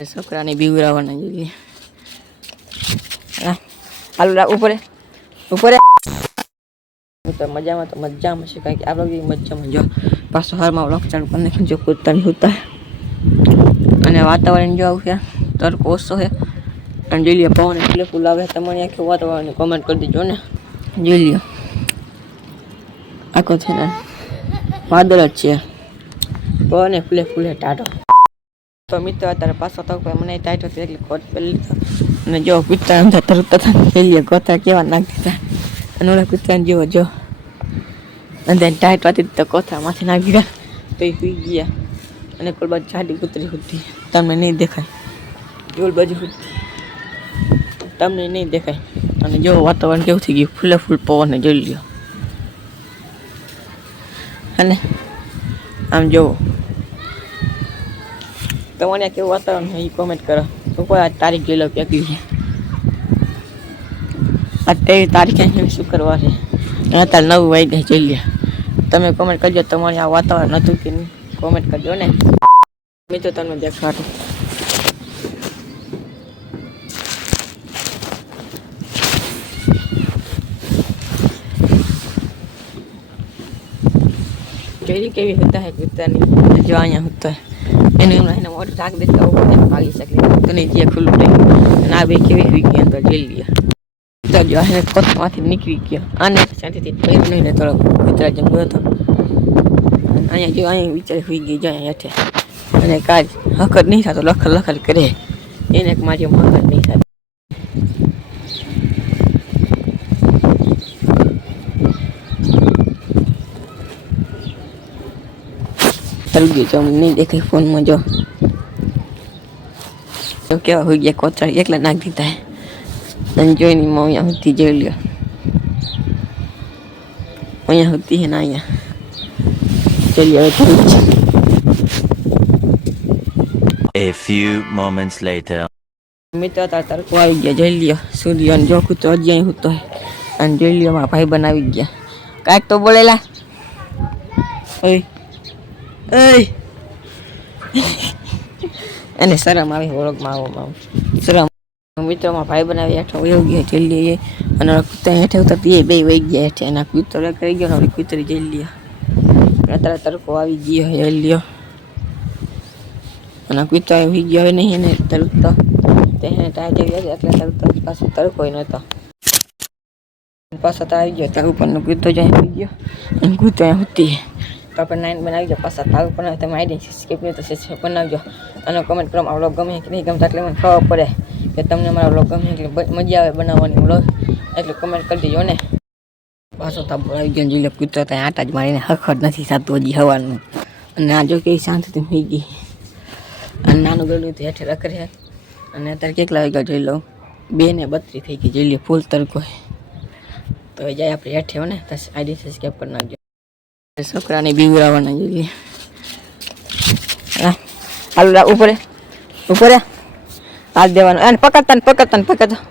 છોકરાને બીવરાવાના જોઈએ. હાલો ઉપર ઉપર તો મજામાં છે કારણ કે આપણે મજામાં જો પાછો હારમાં વ્લોગ ચાલુ કરીને જો કૂદતાની હોતા અને વાતાવરણ જો આવું છે તડકો ઓછો છે અને જોઈ લો પવન એટલે ફૂલ આવે તમારી આખું વાતાવરણ કોમેન્ટ કરી દીજો ને જોઈ લો આખો છે ને વાદળ જ છે પવન ફૂલે ટાટો તો મિત્રો અત્યારે પાછો તો મને ટાઈટ હતો એટલે કોટ પહેરી લીધો અને જો કૂદતા એમ તરત પેલી ગોતા કેવા નાખી દીધા અને ઓલા કૂદતાને જેવો જો અને ટાઈટ વાતી તો કોથામાંથી નાખી ગયા તો એ સુઈ ગયા અને કોઈ બાજુ જાડી કૂતરી હતી તમને નહીં દેખાય જોલ બાજુ તમને નહીં દેખાય અને જો વાતાવરણ કેવું થઈ ગયું ફૂલે ફૂલ પવન જોઈ લ્યો અને આમ જોવો તમારે કેવું વાતાવરણ છે એ કોમેન્ટ કરો તો કોઈ આજ તારીખ જોઈ લો પેકલી છે અત્યારે તારીખ શુક્રવાર છે અત્યારે 9 વાગ્યા જોઈ લે તમે કોમેન્ટ કરજો તમારે આ વાતાવરણ હતું કે નહીં કોમેન્ટ કરજો ને મિત્રો તમને દેખાડું કેવી હોતા है કૂતરાની જો અહીંયા હોતા એને મોટું ઢાક દેતા ઉપર ભાગી શકે તો નહીં જે ખુલ્લું થઈ અને આ બે કેવી હોઈ ગઈ અંદર જઈ લ્યા તો જો એને કોથમાંથી નીકળી ગયો આને શાંતિથી ફેર નહીં થોડો કૂતરા જમવો હતો અહીંયા જો અહીંયા વિચારી હોઈ ગઈ જાય હેઠે અને કાજ હકર નહીં થતો લખલ કરે એને મારી મગજ નહીં થતું તરગી જો નહીં દેખાય ફોનમાં જો કેવા હોઈ ગયા કોતરા એકલા નાખી દીધા અને જોઈને અહીંયા હોતી જોઈ લ્યો અહીંયા હોતી હે ને અહીંયા ચલી હવે A few moments later. મિત્રો તડકો આવી ગયા જોઈ લ્યો સૂર્ય અને જો કૂતરો હજી અહીં હોતો અને જોઈ લ્યો મારા ભાઈ બનાવી ગયા કાંઈક તો બોલેલા ઓય એને શરમ આવી ઓળખમાં આવો શરમ મિત્રોમાં ભાઈ બનાવી હેઠો એવું ગયા જઈ લઈએ અને કૂતરા હેઠે ઉતરતી એ બે વહી ગયા હેઠે એના કૂતરો કરી ગયો ને કૂતરી જઈ લ્યો અત્યારે તડકો આવી ગયો જઈ લ્યો અને કૂતરો આવી ગયો હવે નહીં એને તરત તેને ટાઈટ આવી એટલે તરત પાછો તડકો નહોતો પાછો તો આવી ગયો ત્યાં ઉપરનો કૂતરો જાય આવી ગયો અને કૂતરો હતી તો આપણે 9 બનાવી ગયો પાછા તાવ બનાવે તમે આઈડી સ્કીપ નહીં તો સબસ્ક્રાઈબ બનાવજો અને કમેન્ટ કરો આ વ્લોગ ગમે કે નહીં ગમતા એટલે મને ખબર પડે કે તમને મારા વ્લોગ ગમે એટલે મજા આવે બનાવવાની વ્લોગ એટલે કમેન્ટ કરી દેજો ને પાછો તાપ આવી ગયો જોઈ લો કૂતરો ત્યાં આટા જ મારીને હખડ નથી થતું હજી હવાનું અને આ જો કેવી શાંતિથી થઈ ગઈ અને નાનું ગળું તો હેઠે રખડે અને અત્યારે કેટલા વાગ્યા જોઈ લઉં 2:32 થઈ ગઈ જોઈ લો ફૂલ તડકો તો જાય આપણે હેઠે હો ને તો આઈડી સબસ્ક્રાઈબ કરી નાખજો છોકરાને બીવરાવાના જોઈએ હાલો ઉપર હાથ દેવાનો અને પકડ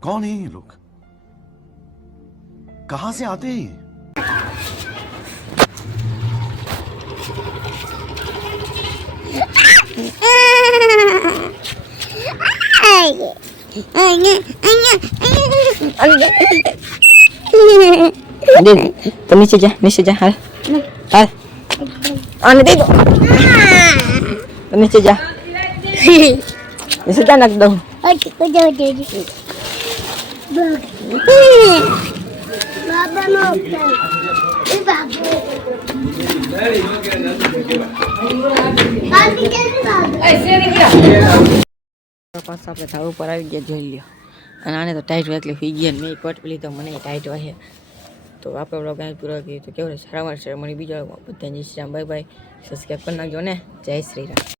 कौन है ये लोग कहां से आते हैं तो नीचे जा हाल आने दे दो तो नीचे जा नक दो પાછા આપણે ધાબા ઉપર આવી ગયા જોઈ લ્યો અને આને તો ટાઈટ હોય એટલે હોઈ ગયા મેં કોટ પેલી તો મને ટાઈટ હોય તો આપણે બ્લોગ અહીં પૂરો કરીએ તો કેવું સારા મળશે મળી બીજા બધા જય Shri Ram bye bye subscribe કરી નાખજો ને જય શ્રી રામ.